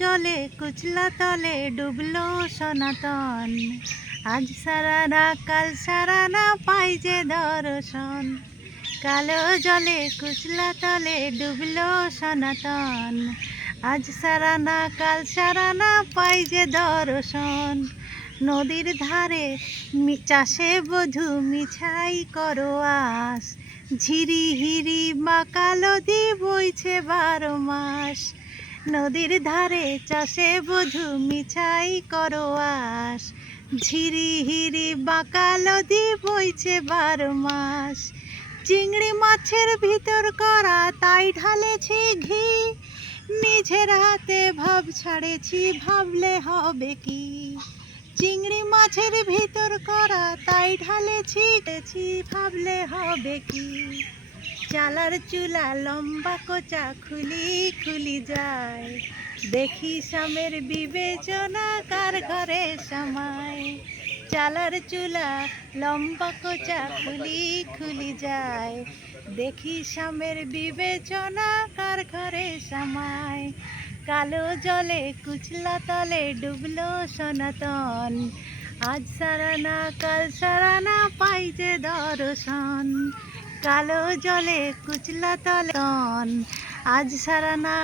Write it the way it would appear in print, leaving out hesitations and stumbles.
জলে কুচলা তলে ডুবলো সনাতন। আজ সারা না কাল সারা না পাই যে দর্শন। কালো জলে কুচলা তলে ডুবলো সনাতন। আজ সারা না কাল সারা না পাই যে দর্শন। নদীর ধারে চাষে বধূ মিছাই করো আস। ঝিরি হিরি বাঁকা নদী বইছে 12 মাস। নদীর ধারে চাষে বধূ মিছাই করো আস। ঝিরি হিরি বাঁকা নদী বইছে 12 মাস। চিংড়ি মাছের ভিতর করা তাই ঢালেছি ঘি। নিজের হাতে ভাব ছাড়েছি ভাবলে হবে কি। চিংড়ি মাছের ভিতর করা তাই ঢালেছি ভাবলে হবে কি। চালার চুলা লম্বা কোচা খুলি খুলি যায়। দেখি স্বামীর বিবেচনা কার ঘরে সামায়। চালার চুলা লম্বা কোচা খুলি খুলি যায়। দেখি স্বামীর বিবেচনা কার ঘরে সামায়। কালো জলে কুচলা তলে ডুবলো সনাতন। আজ সারা না কাল সারা না পাই যে দর্শন। কালো জলে কুচলা তলে আজ সারা না